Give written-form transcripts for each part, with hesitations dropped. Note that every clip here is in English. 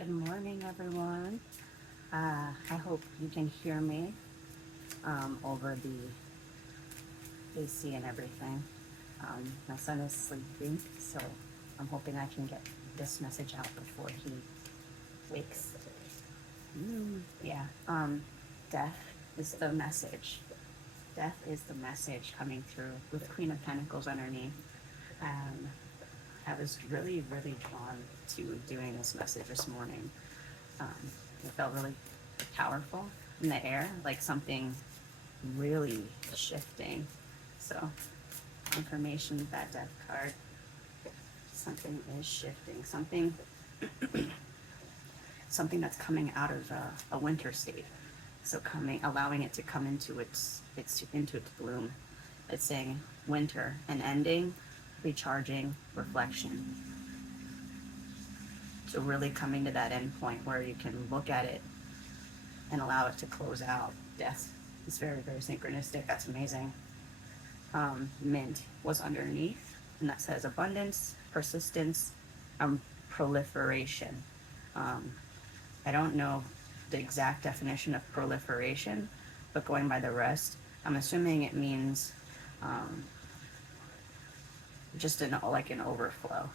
Good morning, everyone. I hope you can hear me over the AC and everything. My son is sleeping, so I'm hoping I can get this message out before he wakes. Yeah. Death is the message. Death is the message coming through with Queen of Pentacles underneath. Um, I was really, really drawn to doing this message this morning. Um, it felt really powerful in the air, like something really shifting. So, confirmation of that death card. Something is shifting. Something that's coming out of a winter state. So allowing it to come into its bloom. It's saying winter, an ending, recharging, reflection. So really coming to that end point where you can look at it and allow it to close out. Death is very, very synchronistic. That's amazing. Mint was underneath, and that says abundance, persistence, proliferation. Um, I don't know the exact definition of proliferation, but going by the rest, I'm assuming it means um, just an overflow,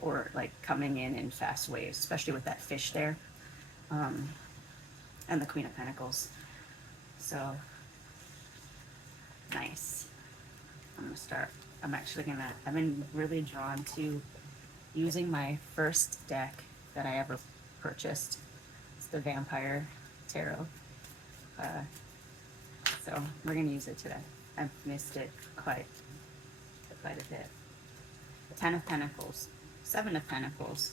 or like coming in fast waves, especially with that fish there, um, and the Queen of Pentacles. So nice. I'm gonna start. I've been really drawn to using my first deck that I ever purchased. It's the Vampire Tarot. Uh, so we're gonna use it today. I've missed it quite a bit. Ten of Pentacles, Seven of Pentacles,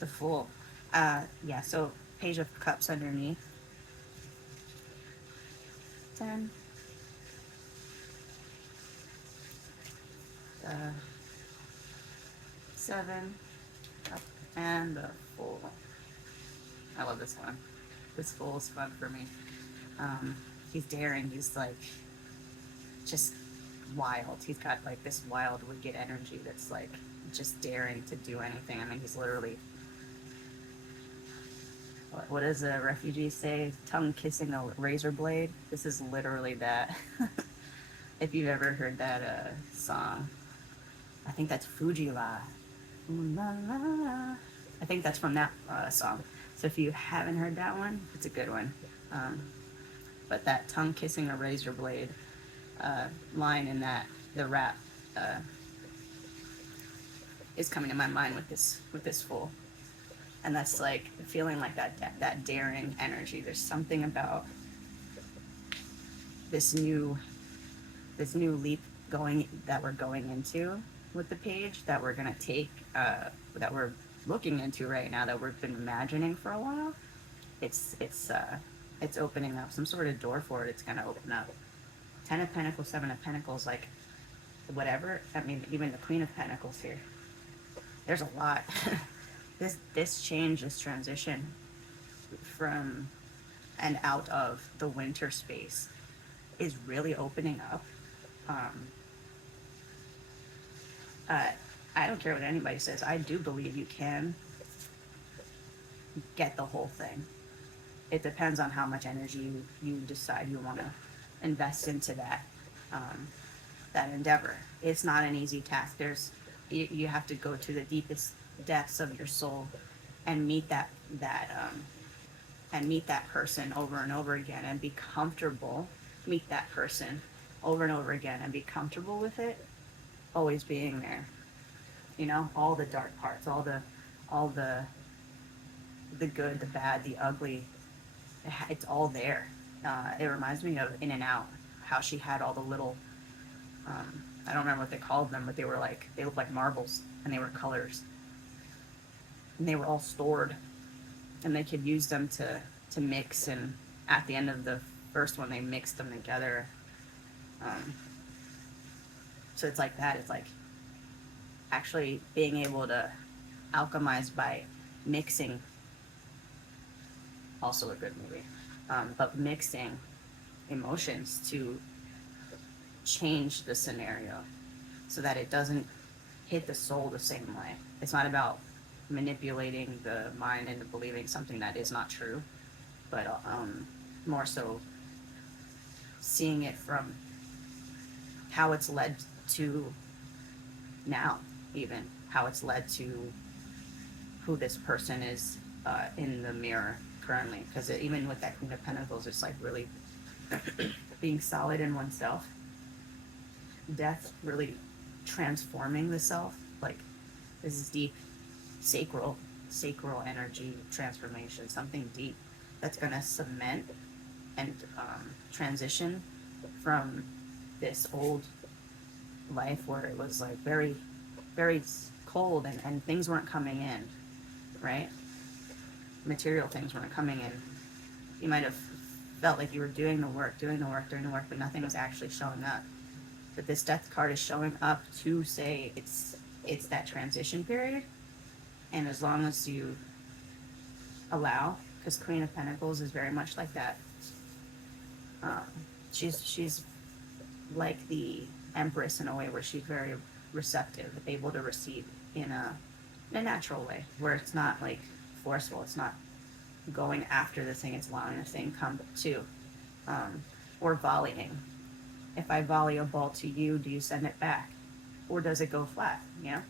the Fool. Yeah. So Page of Cups underneath. 10. Uh, 7. Up, and the Fool. I love this one. This Fool is fun for me. He's daring. He's like just wild. He's got like this wild, wicked energy that's like just daring to do anything. I mean, he's literally, what does a refugee say? Tongue kissing a razor blade. This is literally that. If you've ever heard that song, I think that's Fujila. Ooh, la, la, la. I think that's from that song. So if you haven't heard that one, it's a good one. Um, but that tongue kissing a razor blade line in the rap uh, is coming to my mind with this Fool, and that's like feeling like that daring energy. There's something about this new leap that we're going into with the page that we're gonna take that we're looking into right now, that we've been imagining for a while. It's opening up some sort of door for it. It's gonna open up. Ten of Pentacles, Seven of Pentacles, like whatever. I mean, even the Queen of Pentacles here. There's a lot. This change, this transition from and out of the winter space is really opening up. Um, uh, I don't care what anybody says. I do believe you can get the whole thing. It depends on how much energy you decide you want to invest into um, that endeavor. It's not an easy task. You have to go to the deepest depths of your soul and meet that person over and over again and be comfortable. Meet that person over and over again and be comfortable with it always being there. All the dark parts, all the good, the bad, the ugly. It's all there. It reminds me of In and Out, how she had all the little, I don't remember what they called them, but they looked like marbles, and they were colors, and they were all stored, and they could use them to mix. And at the end of the first one, they mixed them together. Um, so it's like that. It's like actually being able to alchemize by mixing. Also a good movie, but mixing emotions to change the scenario so that it doesn't hit the soul the same way. It's not about manipulating the mind into believing something that is not true, but more so seeing it from how it's led to now, even how it's led to who this person is in the mirror currently. Because even with that Queen of Pentacles, it's like really being solid in oneself. Death really transforming the self. Like this is deep, sacral energy transformation. Something deep that's gonna cement and transition from this old life where it was like very, very cold and things weren't coming in, right? Material things weren't coming in. You might have felt like you were doing the work, but nothing was actually showing up. But this death card is showing up to say it's that transition period, and as long as you allow, because Queen of Pentacles is very much like that. She's like the Empress in a way where she's very receptive, able to receive in a natural way, where it's not like forceful. It's not going after the thing. It's allowing the thing come to, or volleying. If I volley a ball to you, do you send it back, or does it go flat? You know.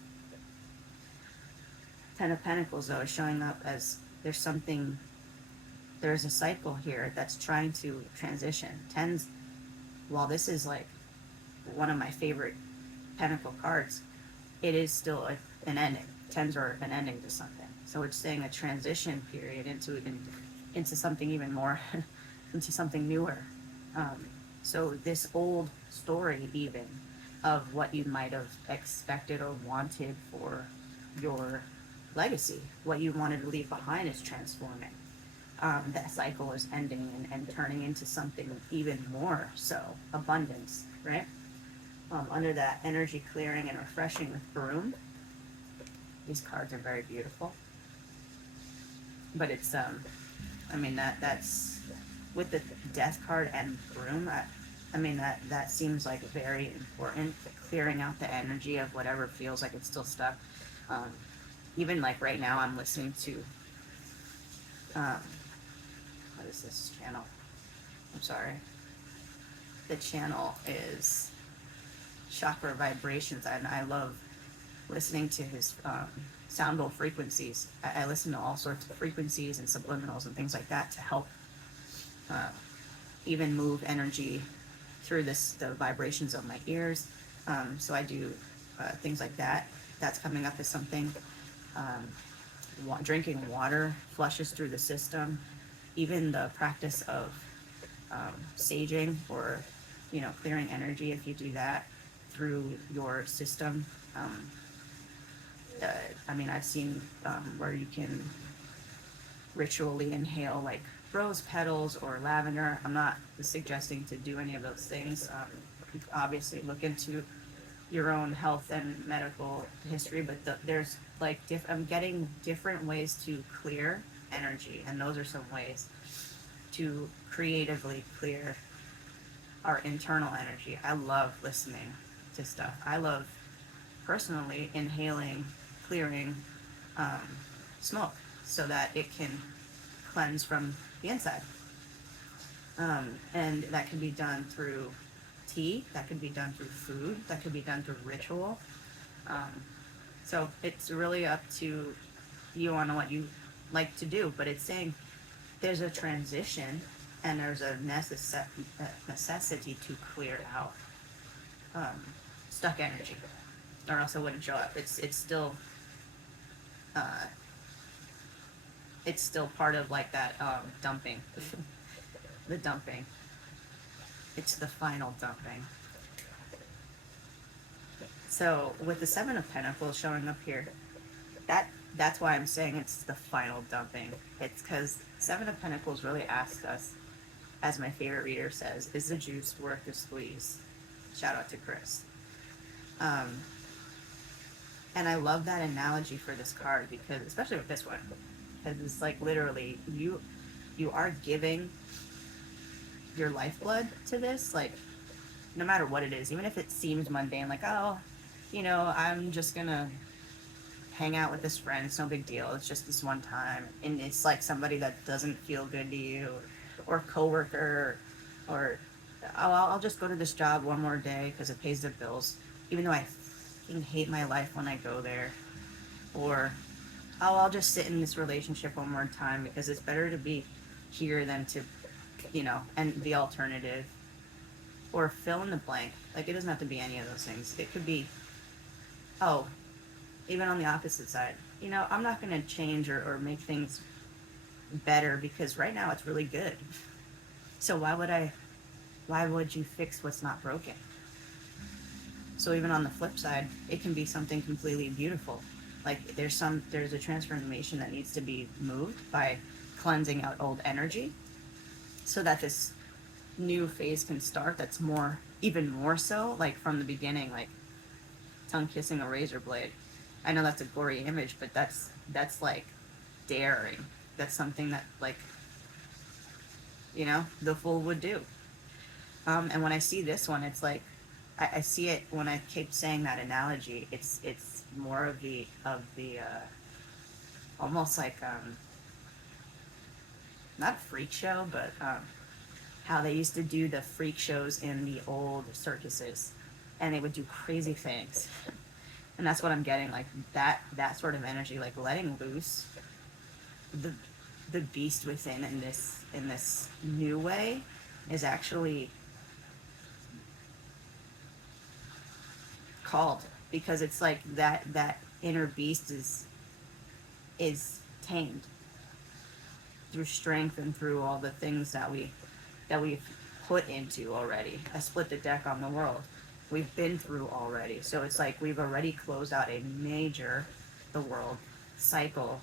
Ten of Pentacles though is showing up as there's a cycle here that's trying to transition. Tens, while this is like one of my favorite Pentacle cards, it is still an ending. Tens are an ending to something. So it's saying a transition period into something even more, into something newer. So this old story even of what you might have expected or wanted for your legacy, what you wanted to leave behind is transforming. That cycle is ending and turning into something even more so, abundance, right? Under that energy clearing and refreshing with broom. These cards are very beautiful. But it's, I mean, that's, with the death card and broom, I mean, that seems like very important, clearing out the energy of whatever feels like it's still stuck. Even like right now, I'm listening to, what is this channel? I'm sorry. The channel is Chakra Vibrations, and I love listening to his sound bowl frequencies. I listen to all sorts of frequencies and subliminals and things like that to help even move energy through the vibrations of my ears. So I do things like that. That's coming up as something. Drinking water flushes through the system. Even the practice of saging, or clearing energy, if you do that through your system. I mean, I've seen where you can ritually inhale like rose petals or lavender. I'm not suggesting to do any of those things. Obviously look into your own health and medical history, but there's like I'm getting different ways to clear energy, and those are some ways to creatively clear our internal energy. I love listening to stuff. I love personally inhaling, clearing smoke so that it can cleanse from the inside. And that can be done through tea, that can be done through food, that can be done through ritual. So it's really up to you on what you like to do, but it's saying there's a transition and there's a necessity to clear out stuck energy, or else it wouldn't show up. It's still part of like that dumping. The dumping. It's the final dumping. So with the Seven of Pentacles showing up here, that's why I'm saying it's the final dumping. It's because Seven of Pentacles really asks us, as my favorite reader says, is the juice worth the squeeze? Shout out to Chris. And I love that analogy for this card, because especially with this one, because it's like literally you are giving your lifeblood to this, like no matter what it is, even if it seems mundane, like, oh, I'm just gonna hang out with this friend. It's no big deal. It's just this one time, and it's like somebody that doesn't feel good to you, or a coworker, or I'll just go to this job one more day because it pays the bills, even though I fucking hate my life when I go there, or I'll just sit in this relationship one more time because it's better to be here than to, and the alternative, or fill in the blank. Like, it doesn't have to be any of those things. It could be, oh, even on the opposite side, I'm not going to change or make things better because right now it's really good. So why would you fix what's not broken? So even on the flip side, it can be something completely beautiful. Like there's a transformation that needs to be moved by cleansing out old energy so that this new phase can start that's even more so, like from the beginning, like tongue kissing a razor blade. I know that's a gory image, but that's like daring. That's something that, like, the fool would do. And when I see this one, it's like I see it when I keep saying that analogy. It's more of the almost like not a freak show, but how they used to do the freak shows in the old circuses, and they would do crazy things. And that's what I'm getting, like that sort of energy, like letting loose the beast within in this new way is actually called, because it's like that inner beast is tamed through strength and through all the things that we've put into already. I split the deck on the world. We've been through already. So it's like we've already closed out the world cycle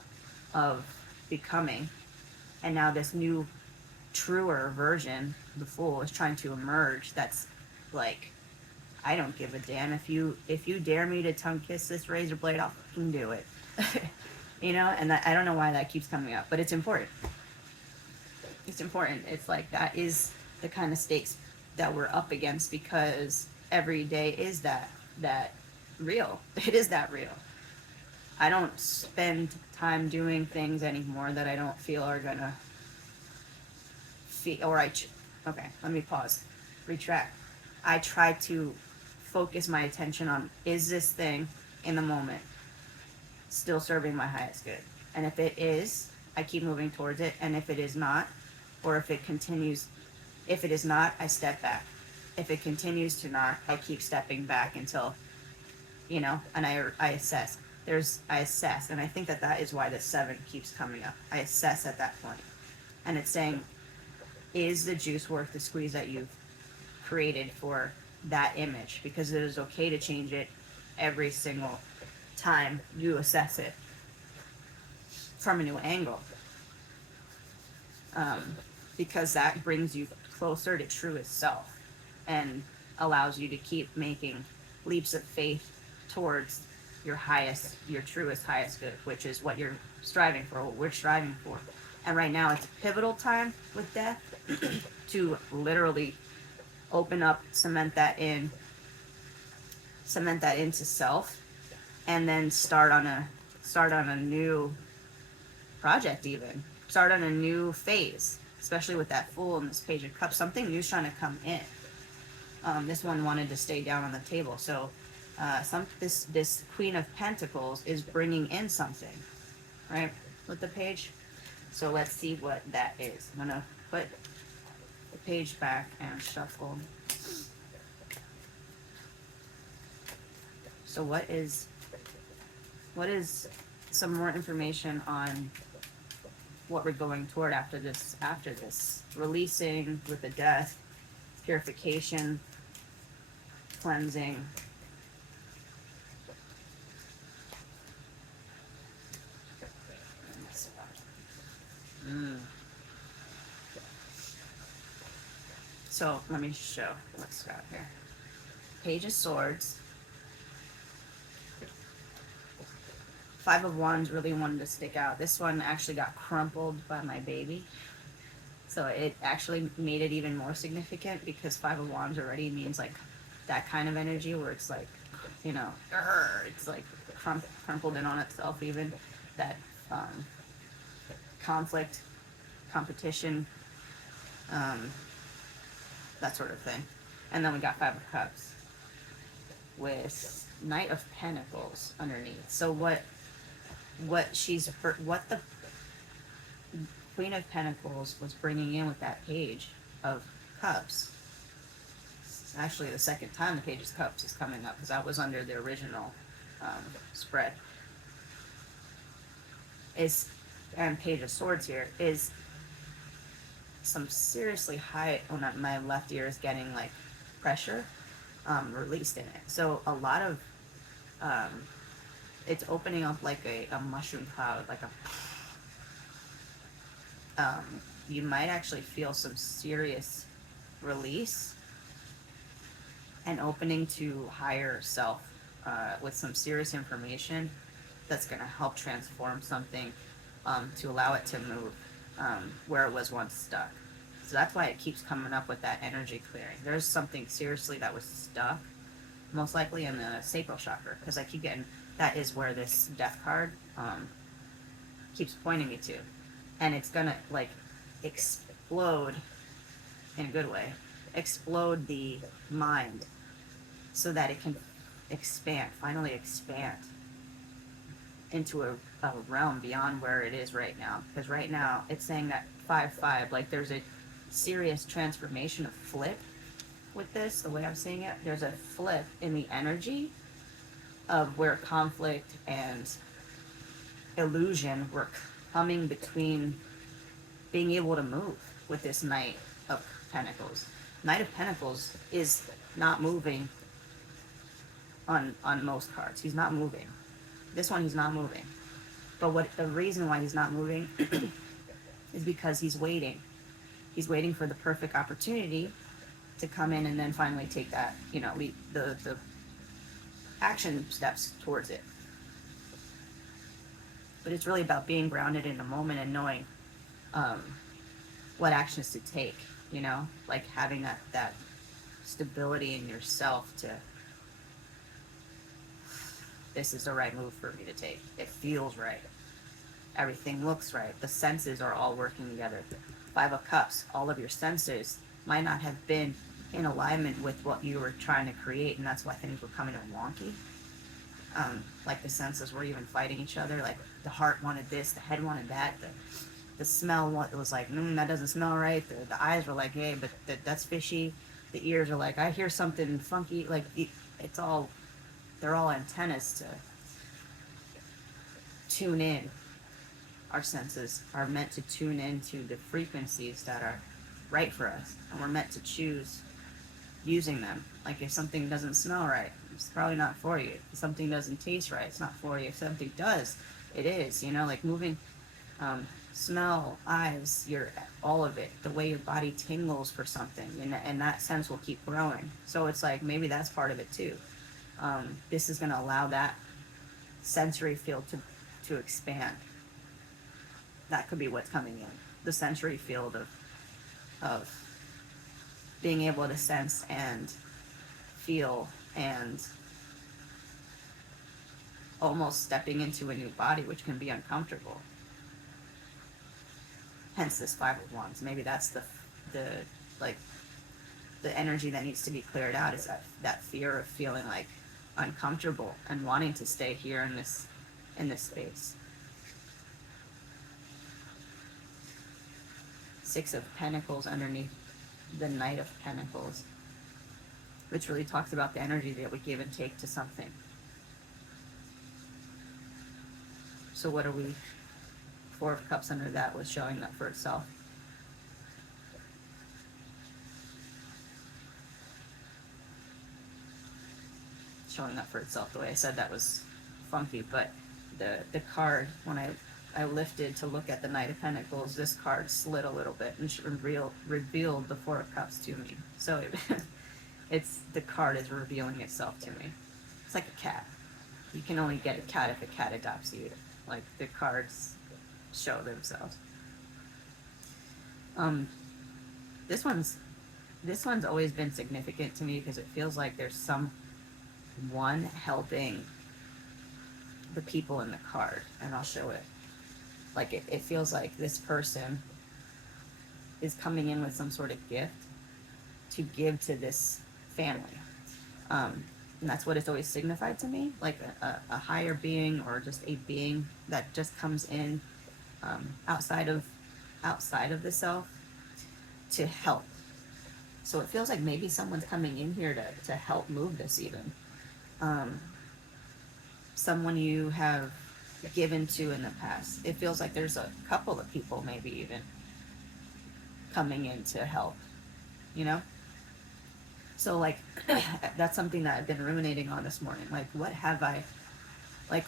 of becoming. And now this new, truer version, the fool, is trying to emerge. That's like, I don't give a damn if you dare me to tongue kiss this razor blade, I'll fucking do it. And I don't know why that keeps coming up, but it's important. It's important. It's like that is the kind of stakes that we're up against, because every day is that real. It is that real. I don't spend time doing things anymore that I don't feel are gonna feel. Okay, let me pause. Retract. I try to focus my attention on, is this thing in the moment still serving my highest good? And if it is, I keep moving towards it. And if it is not, or if it is not, I step back. If it continues to not, I keep stepping back until, and I assess. I assess, and I think that is why the 7 keeps coming up. I assess at that point. And it's saying, is the juice worth the squeeze that you've created for that image? Because it is okay to change it every single time you assess it from a new angle. Because that brings you closer to truest self and allows you to keep making leaps of faith towards your truest, highest good, which is what you're striving for, what we're striving for. And right now it's a pivotal time with death to literally open up, cement that into self, and then start on a new project, even start on a new phase, especially with that Fool and this Page of Cups. Something new's trying to come in. This one wanted to stay down on the table, so this Queen of Pentacles is bringing in something, right, with the page. So let's see what that is. I'm gonna put the page back and shuffle. So what is some more information on what we're going toward after this? Releasing with the death, purification, cleansing. So let me show what's got here. Page of Swords. 5 of Wands really wanted to stick out. This one actually got crumpled by my baby. So it actually made it even more significant, because 5 of Wands already means like that kind of energy where it's like, it's like crumpled in on itself even, that conflict, competition, um, that sort of thing. And then we got Five of Cups with Knight of Pentacles underneath. So what the Queen of Pentacles was bringing in with that Page of Cups. Actually, the second time the Page of Cups is coming up, because that was under the original spread. Is, and Page of Swords here is some seriously high. Oh, not, my left ear is getting like pressure released in it. So a lot of it's opening up like a mushroom cloud, like a. You might actually feel some serious release and opening to higher self with some serious information that's going to help transform something to allow it to move where it was once stuck. So that's why it keeps coming up with that energy clearing. There's something seriously that was stuck, most likely in the sacral chakra, because I keep getting, that is where this death card keeps pointing me to. And it's going to like explode in a good way, explode the mind so that it can expand, finally expand into a realm beyond where it is right now. Because right now it's saying that 5-5, like there's a serious transformation, a flip with this, the way I'm seeing it. There's a flip in the energy of where conflict and illusion were coming between being able to move with this Knight of Pentacles. Knight of Pentacles is not moving on most cards. He's not moving. This one he's not moving. But what the reason why he's not moving is because he's waiting. He's waiting for the perfect opportunity to come in and then finally take that, you know, the action steps towards it. But it's really about being grounded in the moment and knowing what actions to take, you know, like having that stability in yourself to, this is the right move for me to take. It feels right. Everything looks right. The senses are all working together. Five of Cups, all of your senses might not have been in alignment with what you were trying to create, and that's why things were coming in wonky. Like the senses were even fighting each other. Like the heart wanted this, the head wanted that, the smell was like, that doesn't smell right. The eyes were like, hey, but that's fishy. The ears are like, I hear something funky. Like it's all, they're all antennas to tune in. Our senses are meant to tune into the frequencies that are right for us, and we're meant to choose using them. Like if something doesn't smell right, it's probably not for you. If something doesn't taste right, it's not for you. If something does, it is. You know, like moving, smell, eyes, all of it. The way your body tingles for something, and that sense will keep growing. So it's like maybe that's part of it too. This is going to allow that sensory field to expand. That could be what's coming in. The sensory field of being able to sense and feel and almost stepping into a new body, which can be uncomfortable. Hence this Five of Wands. Maybe that's the energy that needs to be cleared out, is that fear of feeling like uncomfortable and wanting to stay here in this space. Six of Pentacles underneath the Knight of Pentacles, which really talks about the energy that we give and take to something. So what are we? Four of Cups under that was showing that for itself. Showing that for itself. The way I said that was funky, but the card, when I lifted to look at the Knight of Pentacles, this card slid a little bit and revealed the Four of Cups to me. So it's the card is revealing itself to me. It's like a cat. You can only get a cat if a cat adopts you. Like the cards show themselves. This one's always been significant to me because it feels like there's someone helping the people in the card, and I'll show it. Like it feels like this person is coming in with some sort of gift to give to this family. And that's what it's always signified to me, like a higher being, or just a being that just comes in, outside of the self, to help. So it feels like maybe someone's coming in here to help move this even. Um, Someone you have given to in the past. It feels like there's a couple of people maybe even coming in to help, you know? So like that's something that I've been ruminating on this morning. Like what have I, like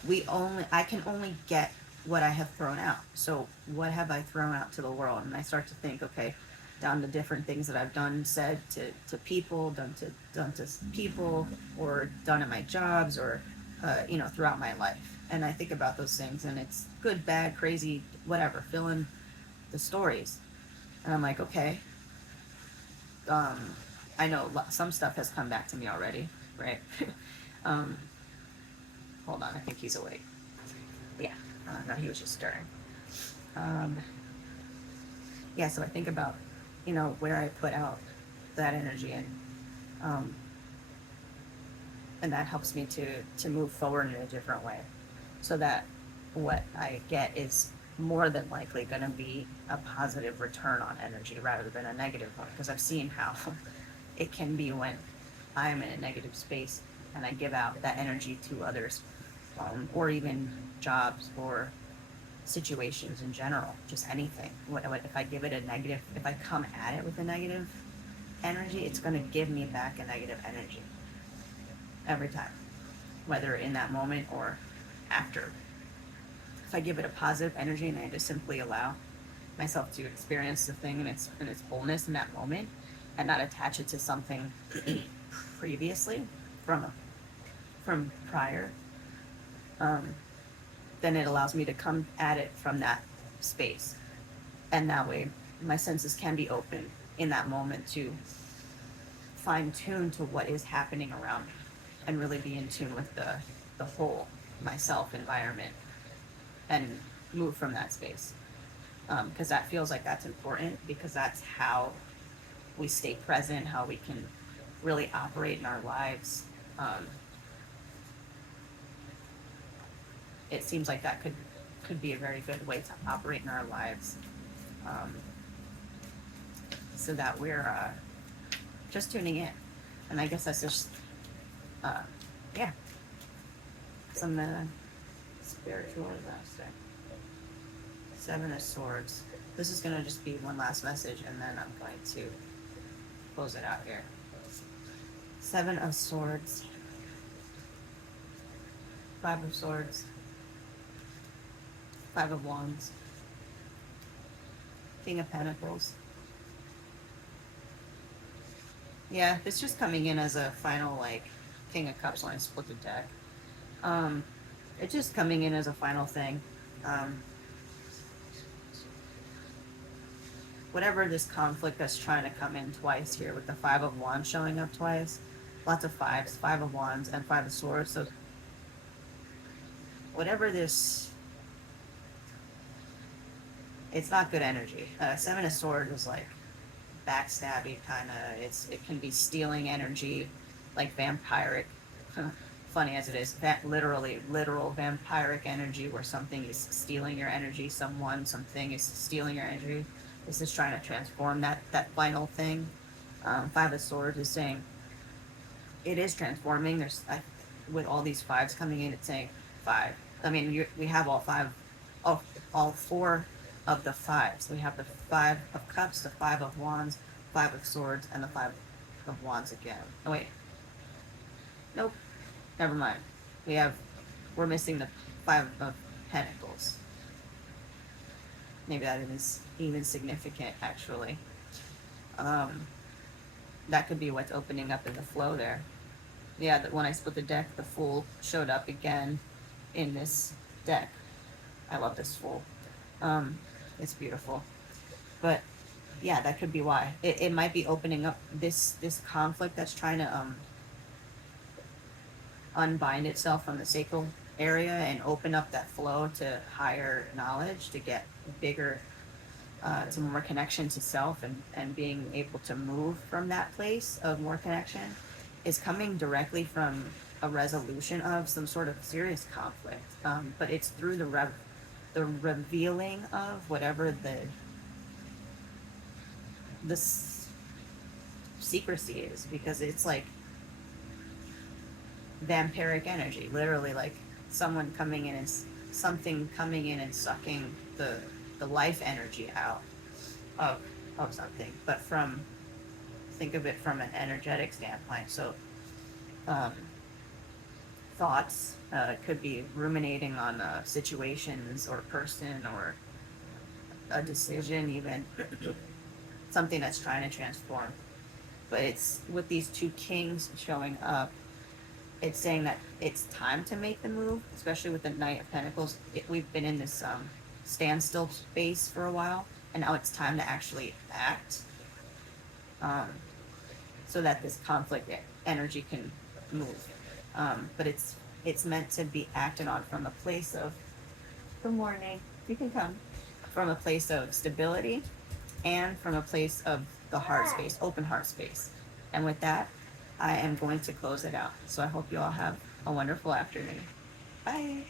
I can only get what I have thrown out. So what have I thrown out to the world? And I start to think, okay, down to different things that I've done, said to people, done to people, or done at my jobs, or throughout my life. And I think about those things, and it's good, bad, crazy, whatever. Fill in the stories, and I'm like, okay. I know some stuff has come back to me already, right? um, Hold on, I think he's awake. Yeah, no, he was just stirring. Um, yeah, so I think about, where I put out that energy, um, and that helps me to move forward in a different way, so that what I get is more than likely going to be a positive return on energy rather than a negative one, because I've seen how it can be when I'm in a negative space and I give out that energy to others, or even jobs or situations in general, just anything. What if I give it a negative, if I come at it with a negative energy, it's going to give me back a negative energy every time, whether in that moment or after. If I give it a positive energy and I just simply allow myself to experience the thing in its wholeness in that moment, and not attach it to something previously from prior, then it allows me to come at it from that space, and that way my senses can be open in that moment to fine tune to what is happening around me, and really be in tune with the whole myself environment, and move from that space, because that feels like that's important, because that's how we stay present, how we can really operate in our lives. It seems like that could be a very good way to operate in our lives, um, so that we're just tuning in. And I guess that's just, yeah, some spiritual investing. 7 of Swords. This is going to just be one last message, and then I'm going to close it out here. 7 of Swords. 5 of Swords. 5 of Wands. King of Pentacles. Yeah, it's just coming in as a final, like, King of Cups when I split the deck. It's just coming in as a final thing. Whatever this conflict that's trying to come in twice here, with the 5 of Wands showing up twice. Lots of 5s, 5 of Wands and 5 of Swords. So whatever this, it's not good energy. 7 of Swords is like backstabby kind of. It can be stealing energy, like vampiric. Funny as it is, that literal vampiric energy, where something is stealing your energy, something is stealing your energy. This is trying to transform that final thing. 5 of Swords is saying it is transforming. With all these 5s coming in, it's saying 5. I mean, we have all 5, all 4 of the 5s. We have the 5 of Cups, the 5 of Wands, 5 of Swords, and the 5 of Wands again. Oh wait, nope, never mind. We're missing the 5 of Pentacles. Maybe that is even significant, actually. That could be what's opening up in the flow there. Yeah, when I split the deck, the Fool showed up again in this deck. I love this Fool. It's beautiful. But yeah, that could be why. It might be opening up this conflict that's trying to unbind itself from the area and open up that flow to higher knowledge, to get bigger, to more connection to self, and being able to move from that place of more connection is coming directly from a resolution of some sort of serious conflict. But it's through the revealing of whatever the secrecy is, because it's like vampiric energy, literally, like someone coming in and something coming in and sucking the life energy out of something, but from, think of it from an energetic standpoint. So um, thoughts could be ruminating on situations or person or a decision, even something that's trying to transform. But it's with these two kings showing up, it's saying that it's time to make the move, especially with the Knight of Pentacles. We've been in this standstill space for a while, and now it's time to actually act, um, so that this conflict energy can move. But it's meant to be acted on from a place of, good morning, you can come, from a place of stability and from a place of the heart space, open heart space. And with that, I am going to close it out. So I hope you all have a wonderful afternoon. Bye.